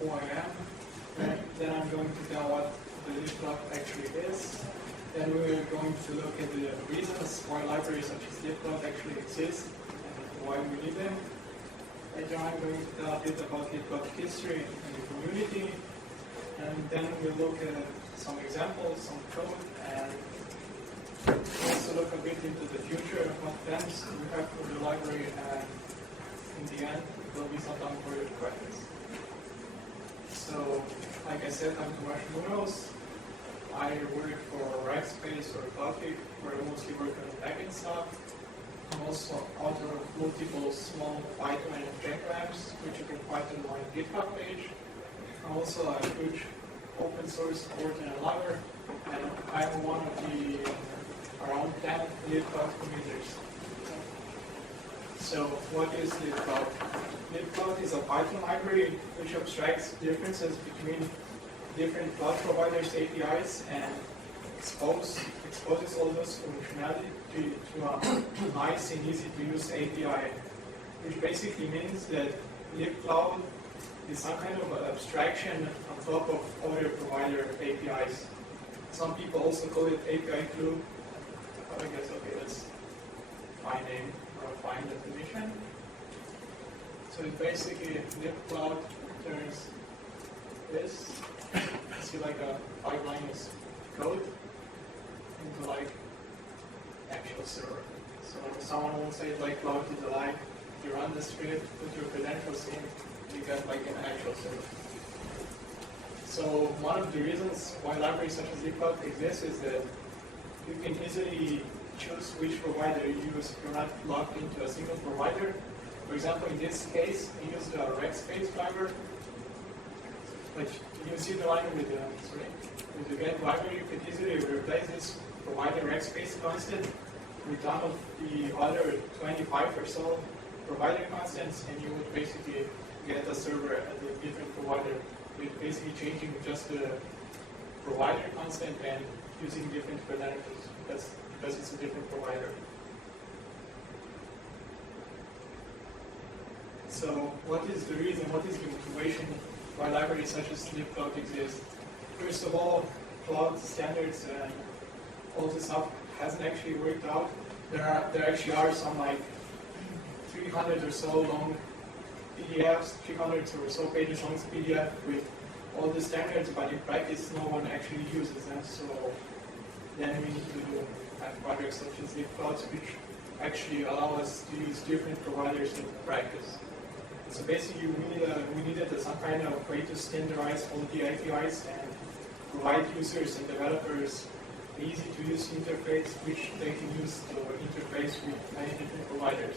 who I am. Then I'm going to tell what the libcloud actually is. Then we're going to look at the reasons why libraries such as libcloud actually exist and why we need them. Later I'm going to tell a bit about libcloud history and the community. And then we'll look at some examples, some code, and also look a bit into the future, what plans we have for the library, and in the end, there will be some time for your questions. So, like I said, I'm Tomaž Muraus. I work for Rackspace or Cloudflare, where I mostly work on backend stuff. I'm also author of multiple small Python and programs, which you can find on my GitHub page. I'm also a huge open source supporter and lover, and I'm one of the around 10 libcloud committers. So what is libcloud? Libcloud is a Python library which abstracts differences between different cloud providers' APIs and exposes all those functionality to a nice and easy to use API, which basically means that libcloud is some kind of abstraction on top of other provider APIs. Some people also call it API glue. I guess, okay, that's my name or a fine definition. So it basically, libcloud turns this, see like a 5 lines code, into like actual server. So someone will say like cloud is alive, you run the script, put your credentials in, you get like an actual server. So one of the reasons why libraries such as libcloud exist is that you can easily choose which provider you use if you're not locked into a single provider. For example, in this case, I used a Rackspace driver. But you see the line with the get library, you could easily replace this provider Rackspace constant with one of the other 25 or so provider constants, and you would basically get a server at a different provider with basically changing just the provider constant and using different credentials because it's a different provider. So what is the reason, what is the motivation why libraries such as libcloud exist? First of all, cloud standards and all this stuff hasn't actually worked out. There actually are some like 300 or so long PDFs, 300 or so pages long PDF with all the standards, but in practice no one actually uses them. So then we need to have projects such as libcloud, which actually allow us to use different providers in practice. So basically we needed some kind of way to standardize all the APIs and provide users and developers an easy to use interface which they can use to interface with many different providers.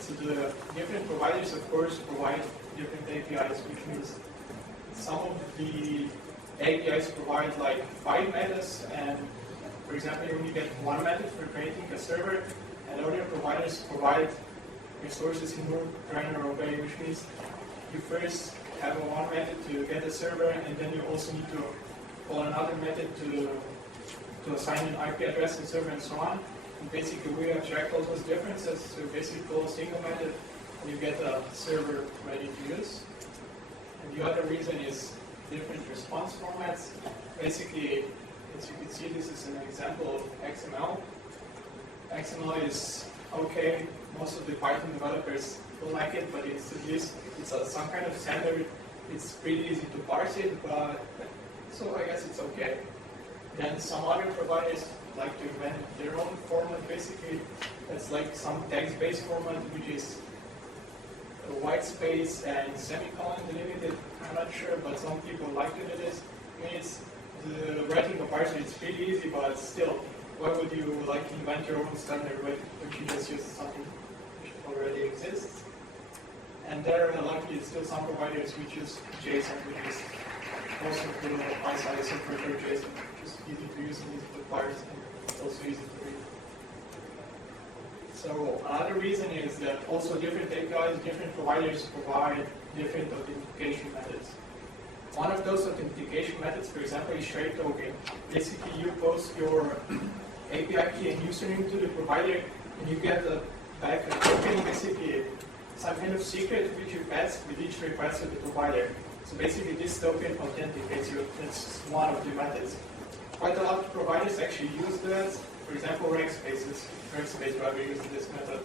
So the different providers, of course, provide different APIs, which means some of the APIs provide like 5 methods, and for example, you only get one method for creating a server, and other providers provide resources in more granular way, which means you first have one method to get a server, and then you also need to call another method to assign an IP address and server and so on. And basically, we abstract all those differences to basically call a single method, and you get a server ready to use. And the other reason is different response formats. Basically, as you can see, this is an example of XML. XML is okay. Most of the Python developers don't like it, but it's at least some kind of standard. It's pretty easy to parse it, but so I guess it's okay. Then some other providers like to invent their own format. Basically, it's like some text-based format, which is a white space and semicolon delimited. I'm not sure, but some people like to do this. I mean, the writing a parser is pretty easy, but still, why would you like invent your own standard when you just use something which already exists? And there are luckily still some providers which use JSON, which is also pretty high size, so for sure JSON, which is easy to use and easy to parse and also easy to read. So another reason is that also different APIs, different providers provide different authentication methods. One of those authentication methods, for example, is share token. Basically, you post your API key and username to the provider, and you get back a token. Basically, some kind of secret which you pass with each request to the provider. So basically this token authenticates you. It's one of the methods. Quite a lot of providers actually use that. For example, Rackspace driver uses this method.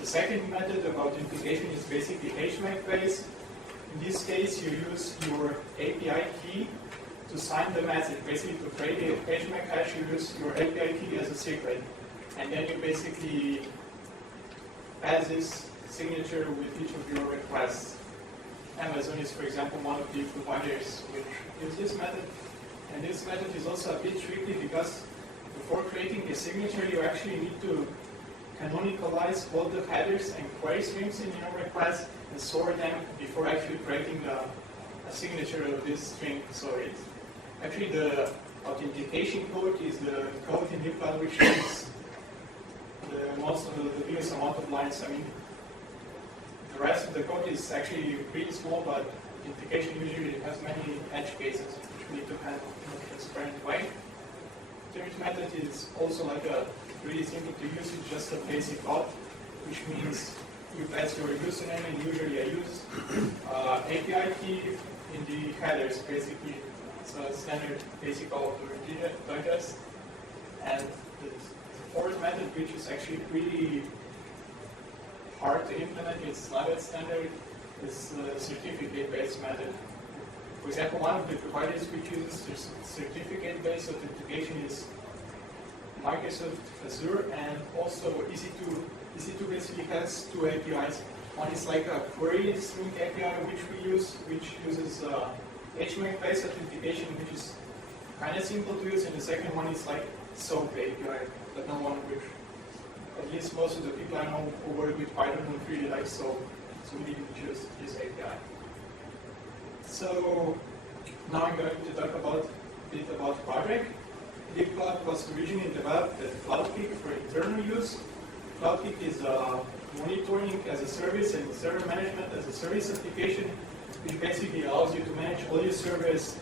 The second method of authentication is basically HMAC based. In this case, you use your API key to sign the message. Basically, to create the HMAC hash, you use your API key as a secret. And then you basically pass this signature with each of your requests. Amazon is, for example, one of the providers which use this method. And this method is also a bit tricky because before creating a signature, you actually need to canonicalize all the headers and query strings in your request and store them before actually creating a signature of this string. So it's actually the authentication code is the code in Libcloud which is the biggest amount of lines. I mean, the rest of the code is actually pretty small, but authentication usually has many edge cases which we need to handle in a transparent way. The third method is also like a really simple to use. It's just a basic auth, which means you pass your username, and usually I use API key in the headers. Basically, it's a standard basic auth digest. And the fourth method, which is actually pretty hard to implement, it's not that standard, is the certificate-based method. For example, one of the providers which uses certificate-based authentication is Microsoft Azure, and also EC2. EC2 basically has two APIs. One is like a query string API which we use, which uses HMAC-based authentication, which is kind of simple to use, and the second one is like SOAP API, but no one which, at least most of the people I know who work with Python don't really like SOAP, so we didn't choose this API. So now I'm going to talk a bit about project. Libcloud was originally developed as CloudKick for internal use. CloudKick is a monitoring as a service and server management as a service application, which basically allows you to manage all your servers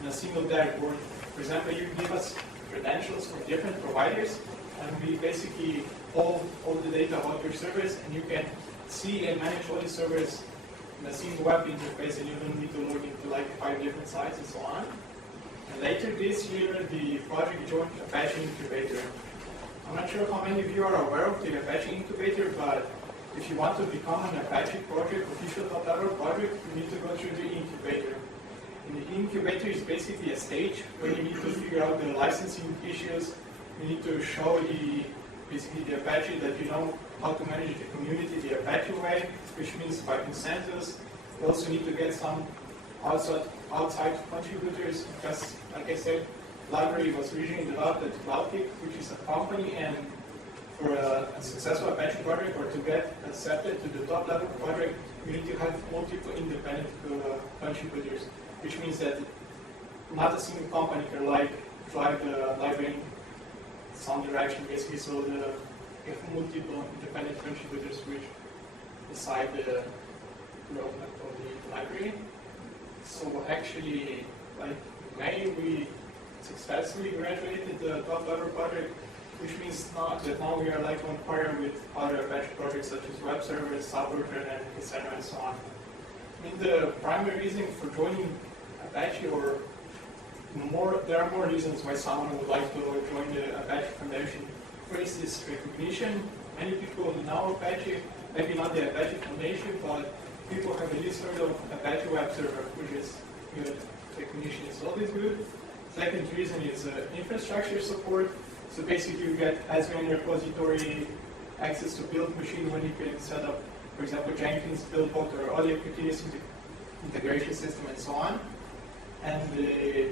in a single dashboard. For example, you give us credentials from different providers, and we basically hold all the data about your servers, and you can see and manage all the servers in a single web interface, and you don't need to log into like 5 different sites and so on. And later this year, the project joined Apache Incubator. I'm not sure how many of you are aware of the Apache Incubator, but if you want to become an Apache project, official .NET project, you need to go through the incubator. And the incubator is basically a stage where you need to figure out the licensing issues. You need to show basically the Apache that you know how to manage the community the Apache way, which means by consensus. You also need to get some outside contributors, because, like I said, library was originally developed at CloudKick, which is a company, and for a successful Apache project or to get accepted to the top level project, you need to have multiple independent contributors, which means that not a single company can drive the library in some direction, basically. So you have multiple independent contributors which decide the development of the library. So actually, like May, we successfully graduated the top level project, which means now we are like on par with other Apache projects such as web servers, Subverter, and Cassandra, and so on. I mean, the primary reason for joining Apache, or there are more reasons why someone would like to join the Apache Foundation. First is recognition. Many people know Apache, maybe not the Apache Foundation, but people have at least heard of Apache Web Server, which is good. Recognition is always good. Second reason is infrastructure support. So basically you get Asgard repository, access to build machine when you can set up, for example, Jenkins, Buildbot, or other continuous integration system, and so on. And the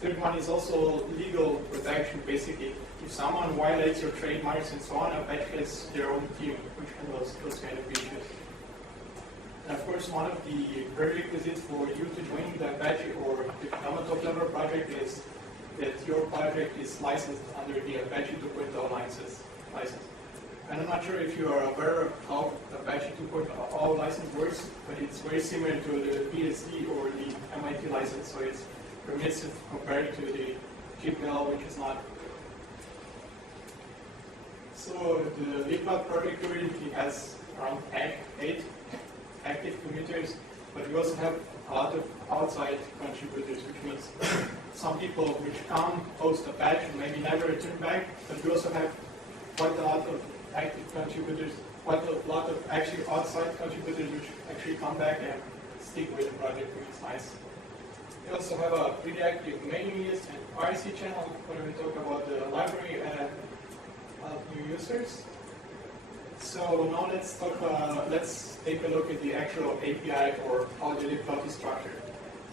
third one is also legal protection. Basically, if someone violates your trademarks and so on, Apache has their own team which handles those kind of issues. And of course, one of the prerequisites for you to join the Apache or to become a top-level project is that your project is licensed under the Apache 2.0 license. And I'm not sure if you are aware of how Apache 2.0 license works, but it's very similar to the BSD or the MIT license, so it's permissive compared to the GPL, which is not. So the Libcloud project currently has around 8 active commuters, but we also have a lot of outside contributors, which means some people which come, post a patch, and maybe never return back, but we also have quite a lot of active contributors, quite a lot of actually outside contributors which actually come back and stick with the project, which is nice. We also have a pretty active mailing list and RC channel where we talk about the library and new users. So now let's take a look at the actual API or how the libcloud is structured.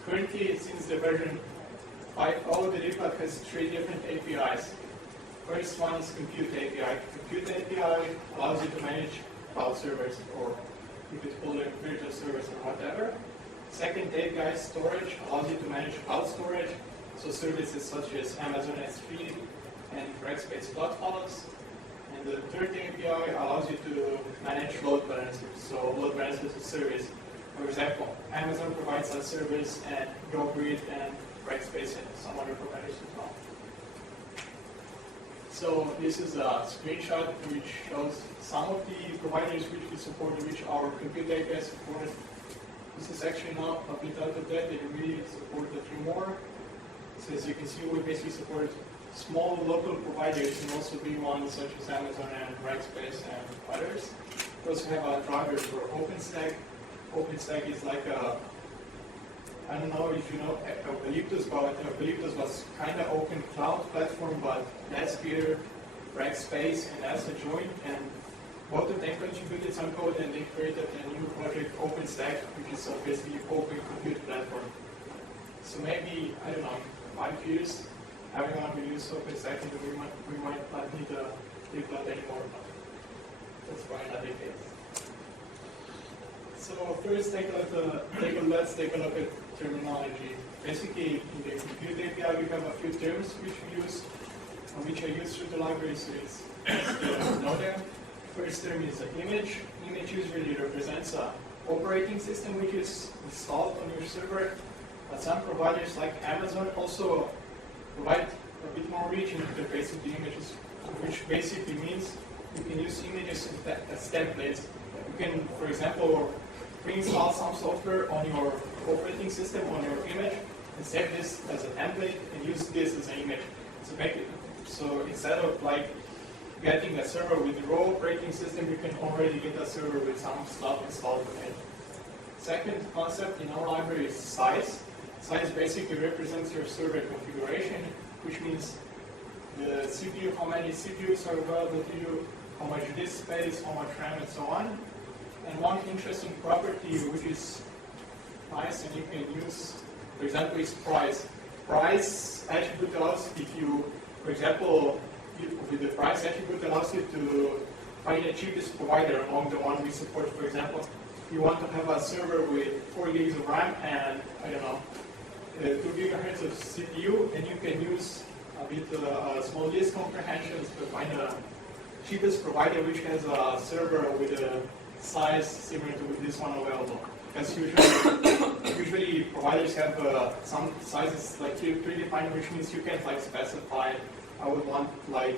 Currently, since the version 5.0, the libcloud has 3 different APIs. First one is Compute API. Compute API allows you to manage cloud servers, or you could call them virtual servers or whatever. Second API is Storage, allows you to manage cloud storage, so services such as Amazon S3 and Rackspace Cloud Files. And the third API allows you to manage load balancers, so load balancers as a service. For example, Amazon provides that service, and GoGrid and Rackspace and some other providers as well. So this is a screenshot which shows some of the providers which we support, which our Compute API supports. This is actually not a bit out of date, we support a few more. So as you can see, we basically support small local providers and also big ones such as Amazon and Rackspace and others. We also have a driver for OpenStack. OpenStack is like a, I don't know if you know Eucalyptus, but Eucalyptus was kind of open cloud platform, but Netspear, Rackspace, and NASA joined, and both of them contributed some code, and they created a new project, OpenStack, which is basically open compute platform. So maybe, I don't know, 5 years, everyone will use OpenStack, and we might not need a libcloud anymore, but that's probably not the case. So first, let's take a look at terminology. Basically, in the Compute API, we have a few terms which we use, which are used through the library, so it's to know them. First term is an image. Image usually represents an operating system which is installed on your server. But some providers like Amazon also provide a bit more rich interface of the images, which basically means you can use images as templates. You can, for example, pre-install some software on your operating system, on your image, and save this as a template and use this as an image. So instead of like getting a server with the raw operating system, you can already get a server with some stuff installed on it. Second concept in our library is size. Size basically represents your server configuration, which means the CPU, how many CPUs are available to you, how much disk space, how much RAM, and so on. And one interesting property which is nice and you can use, for example, is price. Price attribute allows if you, for example, with the price attribute allows you to find the cheapest provider among the one we support. For example, you want to have a server with 4 gigs of RAM and, I don't know, 2 gigahertz of CPU, and you can use a bit small disk comprehensions to find the cheapest provider which has a server with a size similar to this one available. Because usually providers have some sizes like predefined, which means you can't like specify, I would want like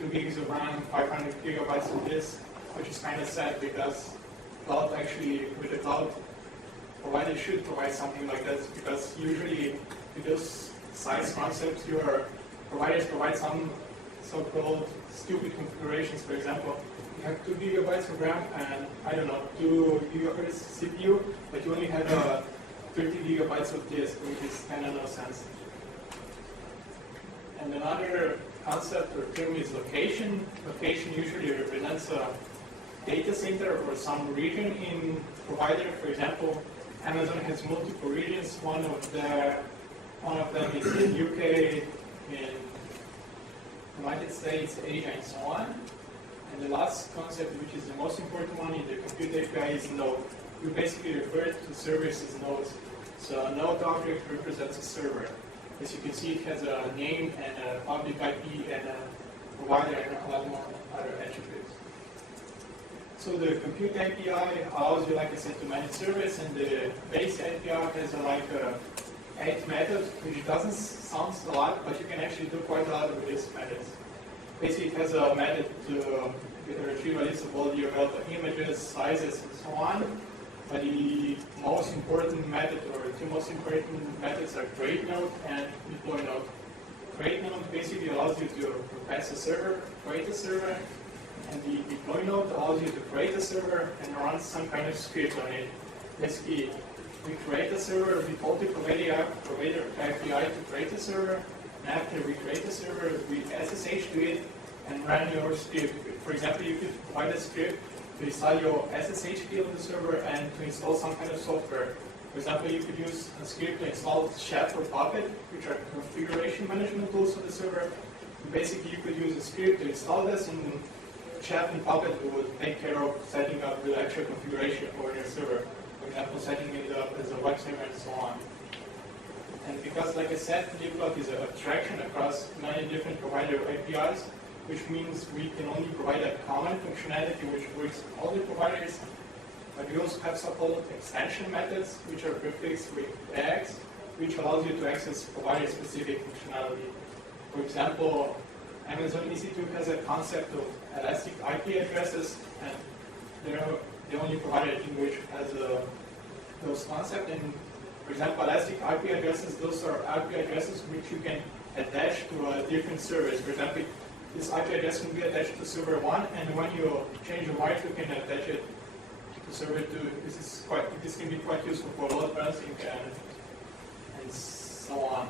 2 gigs of RAM, 500 gigabytes of disk, which is kind of sad because cloud actually, with the cloud, providers should provide something like this, because usually with those size concepts, your providers provide some so-called stupid configurations. For example, you have 2 gigabytes of RAM and, I don't know, 2 gigahertz CPU, but you only have 30 gigabytes of disk, which is kind of no sense. And another concept or term is location. Location usually represents a data center or some region in provider. For example, Amazon has multiple regions. One of them is in UK, in United States, Asia, and so on. And the last concept, which is the most important one in the Compute API, is node. We basically refer to servers as nodes. So a node object represents a server. As you can see, it has a name and a public IP and a provider and a lot more other attributes. So the Compute API allows you, like I said, to manage service, and the base API has like 8 methods, which doesn't sound a lot, but you can actually do quite a lot with these methods. Basically, it has a method to retrieve a list of all the available images, sizes, and so on. But the most important method, or the two most important methods, are create node and deploy node. Create node basically allows you to request a server, create a server, and the deploy node allows you to create a server and run some kind of script on it. Basically, we create a server, we call the provider API to create a server, and after we create a server, we SSH to it and run your script. For example, you could provide a script to install your SSH key on the server and to install some kind of software. For example, you could use a script to install Chef or Puppet, which are configuration management tools on the server. And basically, you could use a script to install this, and Chef and Puppet would take care of setting up the actual configuration for your server. For example, setting it up as a web server and so on. And because, like I said, Libcloud is an abstraction across many different provider APIs, which means we can only provide a common functionality which works with all the providers, but we also have so-called extension methods, which are prefixed with X, which allows you to access provider-specific functionality. For example, Amazon EC2 has a concept of elastic IP addresses, and they're the only provider in which has those concepts. And for example, elastic IP addresses, those are IP addresses which you can attach to different servers. For example, this IP address can be attached to server 1, and when you change the wire, you can attach it to server 2. This can be quite useful for load balancing and so on.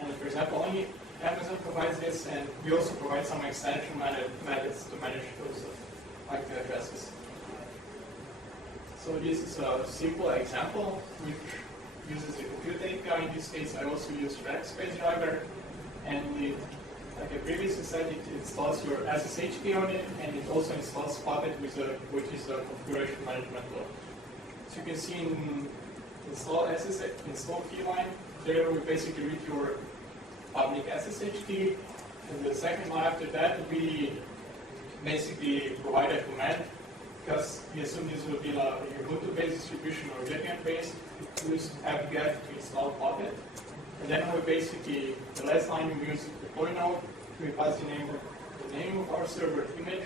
And for example, only Amazon provides this, and we also provide some extension methods to manage those IP addresses. So this is a simple example which uses a compute API. In this case, I also use Rackspace driver, and like I previously said, it installs your SSH key on it, and it also installs Puppet, which is a configuration management tool. So you can see in install key line, there we basically read your public SSH key, and the second line after that, we basically provide a command, because we assume this will be a Ubuntu-based distribution or Debian-based. We use apt-get to install Puppet. And then we basically, the last line we use deploy node, we pass the name of our server image.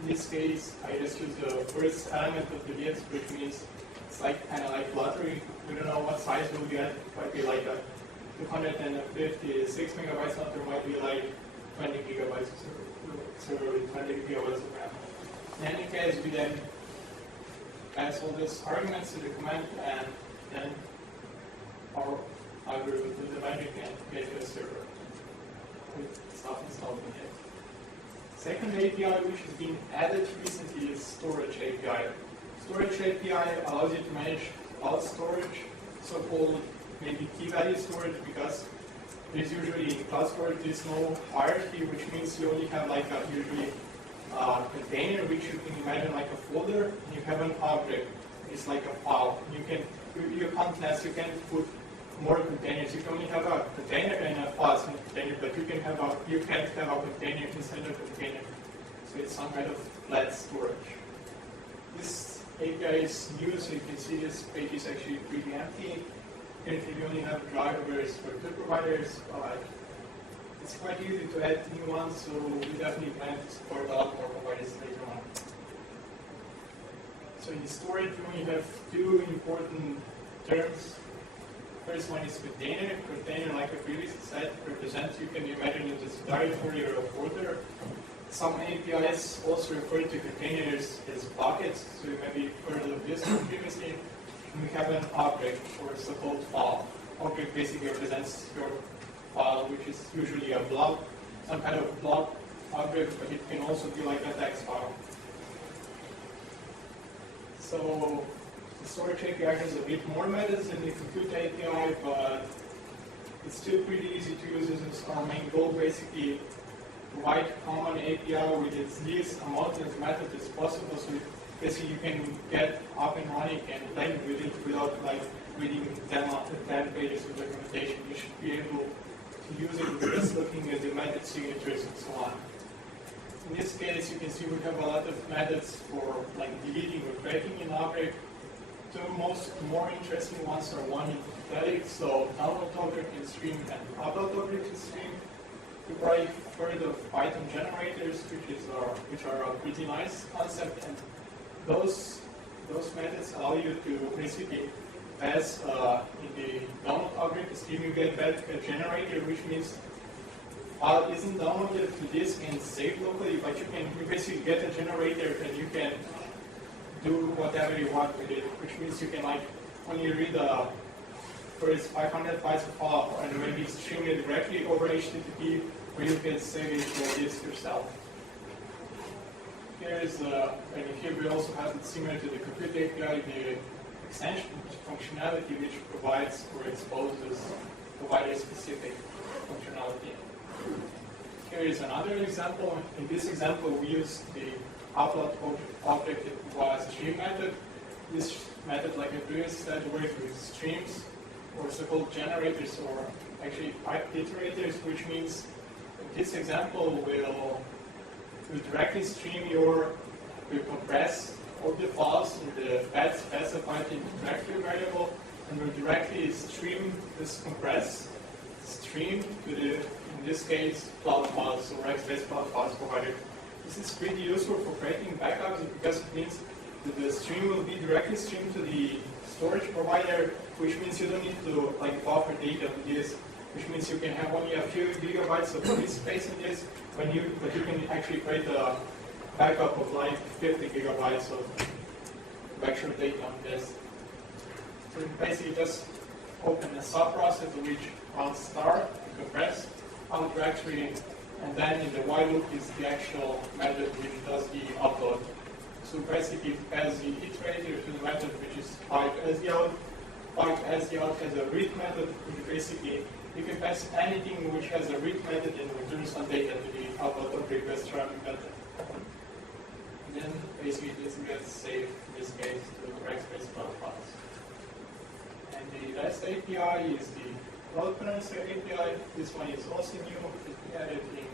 In this case, I just use the first element of the list, which means it's kind of like lottery. We don't know what size we'll get. It might be like a 256 megabytes, or there might be like 20 gigabytes of server with 20 gigabytes of RAM. In any case, we then pass all these arguments to the command, and then our algorithm will the magic and get to a server with stuff installed in it. Second API which has been added recently is Storage API. Storage API allows you to manage cloud storage, so-called maybe key value storage, because there's usually in cloud storage there's no hierarchy, which means you only have like usually a container which you can imagine like a folder, and you have an object. It's like a file. You can't put more containers. You can only have a container and a file in a container, but you can't have a container inside a container. So it's some kind of flat storage. This API is new, so you can see this page is actually pretty empty. Currently we only have drivers for two providers, but it's quite easy to add new ones, so we definitely plan to support a lot more providers later on. So in storage, we only have two important terms. First one is container. Container, like I previously said, represents, you can imagine it as a directory or a folder. Some APIs also refer to containers as buckets, so you maybe heard of this one previously. And we have an object, or so-called file. Object basically represents your file, which is usually a blob, some kind of blob object, but it can also be like a text file. So the storage API has a bit more methods than the compute API, but it's still pretty easy to use. This is our main goal, basically provide common API with its least amount of methods as possible, so basically you can get up and running and play with it without like reading 10 pages of documentation. You should be able to use it with just looking at the method signatures and so on. In this case, you can see we have a lot of methods for like deleting or creating an object. Two more interesting ones are one in static, so download object in stream and upload object in stream. You probably heard of Python generators, which are a pretty nice concept, and those methods allow you to basically pass in the download object stream you get back a generator, which means file isn't downloaded to disk and saved locally, but you basically get a generator and you can do whatever you want with it, which means you can when you read first 500 bytes of file and maybe stream it directly over HTTP, or you can save it to a disk yourself. Here we also have it similar to the Compute API, the extension functionality which provides or exposes provider-specific functionality. Here is another example. In this example, we use the upload object via stream method. This method, like I previously said, works with streams or so-called generators, or actually pipe iterators, which means this example will directly stream will compress all the files in the path specified in the directory variable, and will directly stream this compressed stream to the, in this case, cloud files or Rack-based cloud files provided. This is pretty useful for creating backups because it means that the stream will be directly streamed to the storage provider, which means you don't need to buffer data on this, which means you can have only a few gigabytes of disk space in this, but you can actually create a backup of 50 gigabytes of actual data on this. So you basically just open a sub-process which runs star to compress out directory, and then in the while loop is the actual method which does the upload. So basically it passes the iterator to the method which is pipe as the out. Pipe as the out has a read method, which basically you can pass anything which has a read method and return some data to the upload of request running method. And then basically this gets saved in this case to Rack-based cloud files. And the last API is the load balancer API. This one is also new. It's added in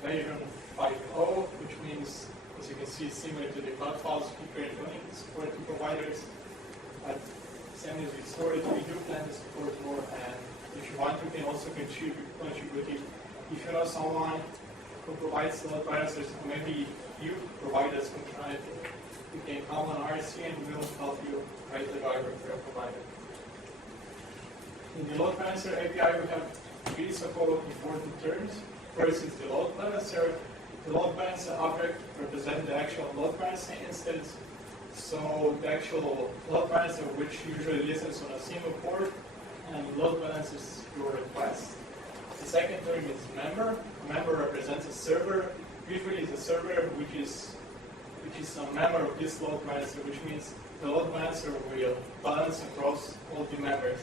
version 5.0, which means, as you can see, similar to the cloud files we currently only support to providers. But same as with storage, we do plan to support more, and if you want, you can also contribute it. If you know someone who provides load balancers, or maybe you provide us functionality, you can come on RC and we will help you write the driver for your provider. In the load balancer API, we have three so-called important terms. First is the load balancer. The load balancer object represents the actual load balancer instance. So the actual load balancer, which usually listens on a single port, and load balances your request. The second term is member. A member represents a server. Usually it's a server which is a member of this load balancer, which means the load balancer will balance across all the members.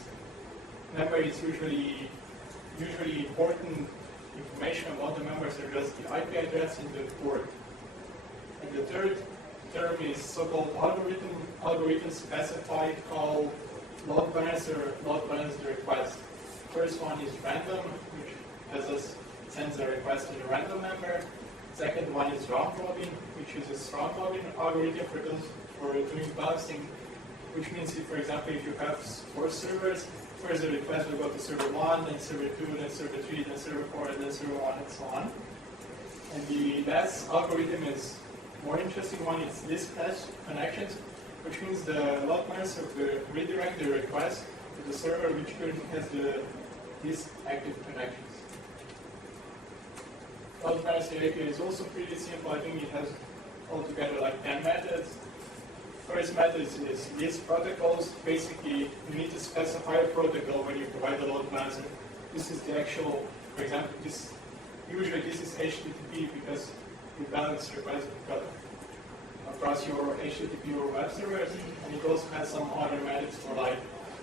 Member is usually important information about the members are just the IP address in the port. And the third term is so-called algorithm specified called load balancer request. First one is random, which sends a request to the random member. Second one is round robin, which uses round robin algorithm for doing balancing, which means if, for example, if you have 4 servers, first the request will go to server 1, then server 2, then server 3, then server 4, and then server 1, and so on. And the last algorithm is more interesting one, it's disk connections, which means the load balancer will redirect the request to the server which currently has the disk active connections. Load balancer API is also pretty simple. I think it has altogether 10 methods. First method is list protocols. Basically, you need to specify a protocol when you provide the load balancer. This is the actual, for example, usually this is HTTP because you balance requests across your HTTP or web servers, and it also has some other methods for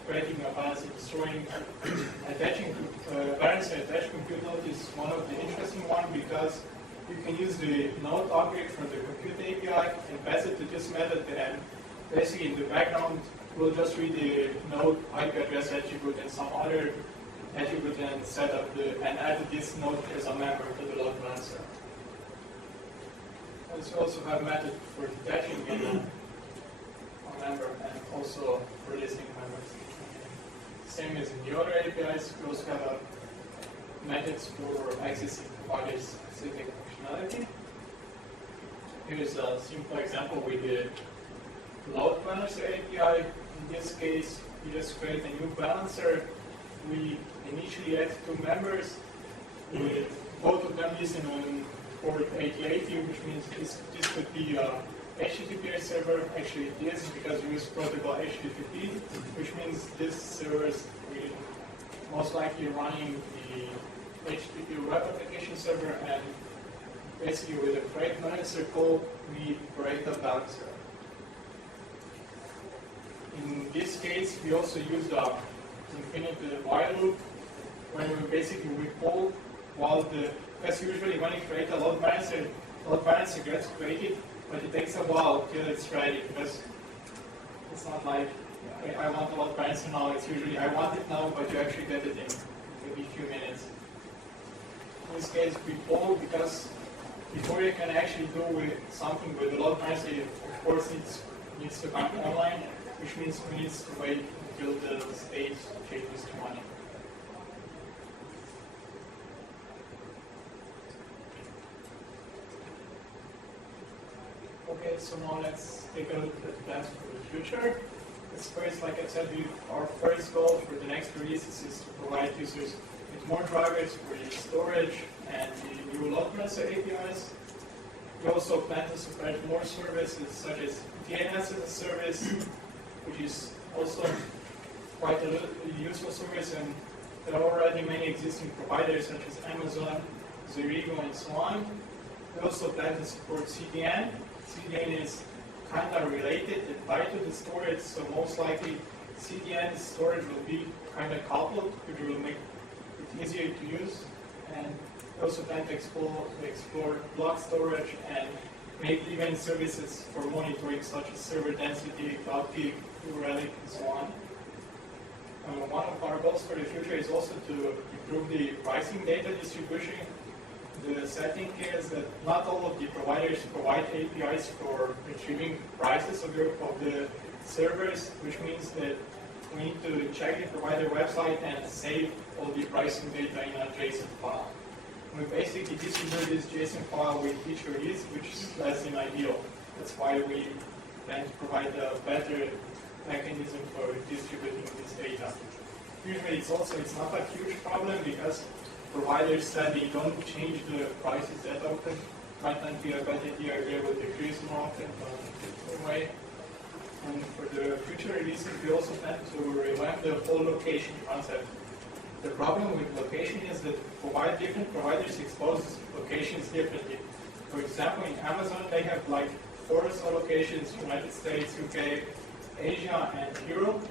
creating a balance and destroying. Attaching balance and attach compute node is one of the interesting ones because you can use the node object from the compute API and pass it to this method, and basically in the background we'll just read the node IP address attribute and some other attribute and set up and add this node as a member to the load balancer. And we also have method for detaching a member and also for listing members. Same as in the other APIs, we also have methods for accessing provider-specific functionality. Here's a simple example with the load balancer API. In this case, we just create a new balancer. We initially add two members, with both of them using on port 8080, which means this could be a HTTP server. Actually, it is because we use protocol HTTP, which means this server is most likely running the HTTP web application server, and basically with a create balancer call, we create a balancer. In this case, we also use the infinite while loop when we call while because usually when you create a load balancer gets created, but it takes a while till it's ready, because it's not like I want a load balancer now. It's usually I want it now, but you actually get it in maybe a few minutes. In this case, we call because before you can actually do something with the load balancer, of course it needs to come online, which means we need to wait until the state changes to money. Okay, so now let's take a look at plans for the future. As first, like I said, our first goal for the next releases is to provide users with more drivers for the storage and the new load balancer APIs. We also plan to support more services such as DNS as a service, which is also quite a useful service, and there are already many existing providers such as Amazon, Zerigo, and so on. We also plan to support CDN. CDN is kind of related and tied to the storage, so most likely CDN storage will be kind of coupled, which will make it easier to use. And we also plan to explore block storage and make event services for monitoring, such as server density, cloud peak, relic, and so on. One of our goals for the future is also to improve the pricing data distribution. The setting is that not all of the providers provide APIs for retrieving prices of the servers, which means that we need to check the provider website and save all the pricing data in a JSON file. We basically distribute this JSON file with each release, which is less than ideal. That's why we plan to provide a better mechanism for distributing this data. Usually it's not a huge problem because providers said they don't change the prices that often. Might not be a bad idea, they will decrease more often, but anyway. And for the future releases, we also plan to revamp the whole location concept. The problem with location is that different providers expose locations differently. For example, in Amazon, they have like 4 locations: United States, UK, Asia, and Europe.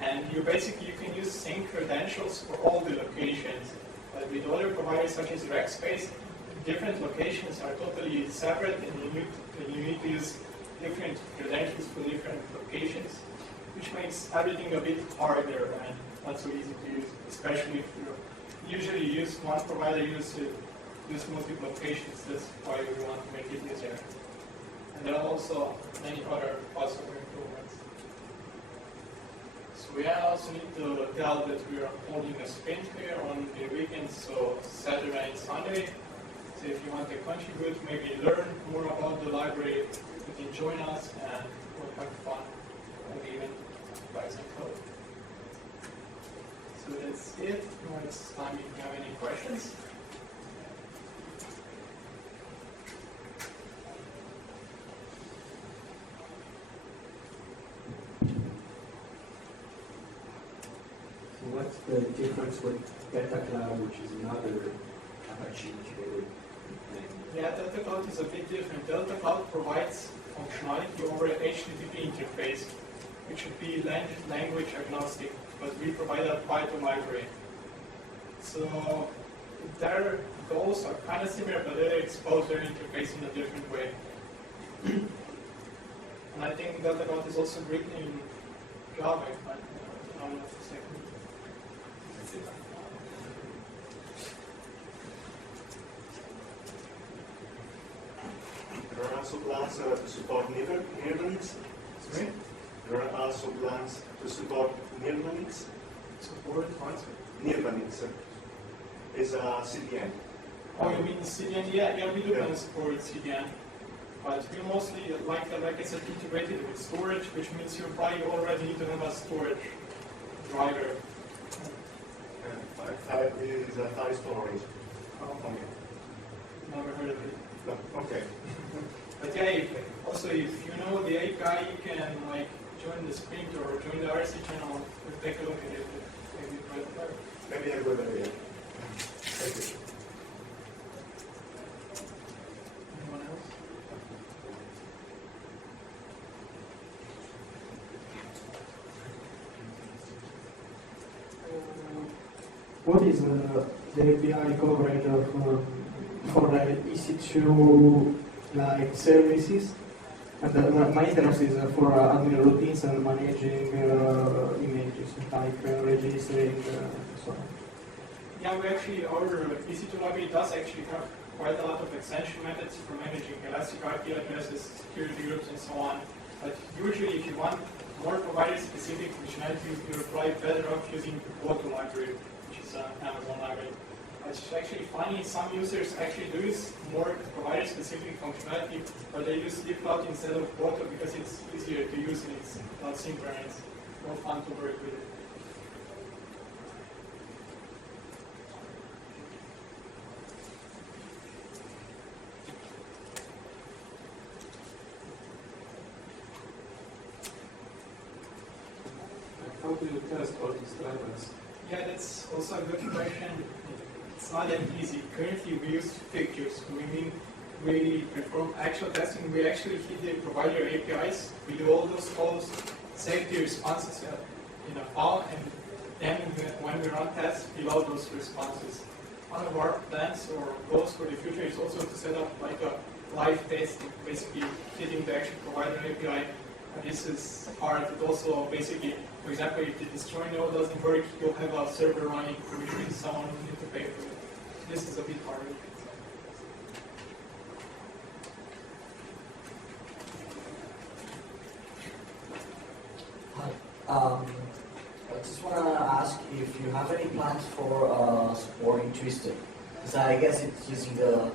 And you can use same credentials for all the locations. But with other providers such as Rackspace, different locations are totally separate, and you need to use different credentials for different locations, which makes everything a bit harder and not so easy to use, especially if you usually use one provider, use multiple locations. That's why we want to make it easier. And there are also many other possible improvements. So we also need to tell that we are holding a sprint here on the weekends, so Saturday and Sunday. So if you want to contribute, maybe learn more about the library, you can join us and we'll have fun and even write some code. So that's it. Now it's time if you have any questions. What's the difference with DataCloud, which is another Apache integrated thing? Yeah, DataCloud is a bit different. DataCloud provides functionality over an HTTP interface, which should be language agnostic, but we provide a Python library. So their goals are kind of similar, but they expose their interface in a different way. And I think DataCloud is also written in Java, if I'm not mistaken. There are also plans to support Near-Linux. Sorry? There are also plans to support Near-Linux. Support what? Near-Linux. is a CDN. Oh, you mean CDN? Yeah, we do can support CDN. But we mostly, like I said, integrated with storage, which means you probably already need to have a storage driver. Is a file storage. Oh, Okay. never heard of it. No, okay. But yeah, also if you know the API, you can like join the sprint or join the RC channel and take a look at it. Maybe quite better. Maybe a good idea. Thank you. Anyone else? What is the API coverage of for the EC2 like services? And my interest is for admin routines and managing images, like registering and so on. Yeah, we actually, our EC2 library does actually have quite a lot of extension methods for managing elastic IP addresses, security groups, and so on. But usually, if you want more provider-specific functionality, you're probably better off using the Auto library, which is an Amazon library. It's actually funny, some users actually do use more provider-specific functionality, but they use Libcloud instead of Auto because it's easier to use and it's not synchronous. More fun to work with it. How do you test all these drivers? Yeah, that's also a good question. It's not that easy. Currently, we use fixtures. We perform actual testing. We actually hit the provider APIs. We do all those calls, save the responses in a file, and then when we run tests, we load those responses. One of our plans or goals for the future is also to set up like a live test, basically hitting the actual provider API. And this is hard. It also basically, for example, if the destroy node doesn't work, you'll have a server running, which means someone will need to pay for it. This is a bit harder. Hi. I just want to ask if you have any plans for supporting Twisted. Because I guess it's using the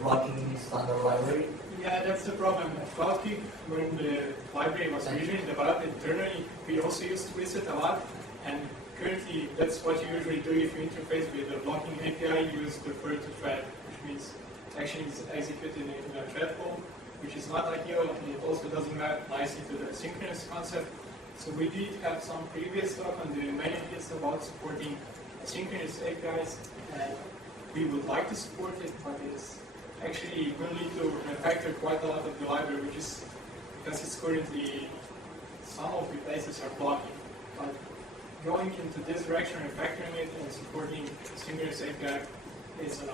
blocking standard library. Yeah, that's the problem. At CloudKey, when the library was originally developed internally, we also used Twisted a lot. And currently, that's what you usually do if you interface with the blocking API. You use defer to thread, which means action is executed in a thread form, which is not ideal, and it also doesn't map nicely to the synchronous concept. So we did have some previous talk on the mailing list about supporting asynchronous APIs, and we would like to support it, but it's actually we'll need to refactor quite a lot of the library, which is because it's currently some of the places are blocking. But going into this direction, refactoring it and supporting synchronous API is an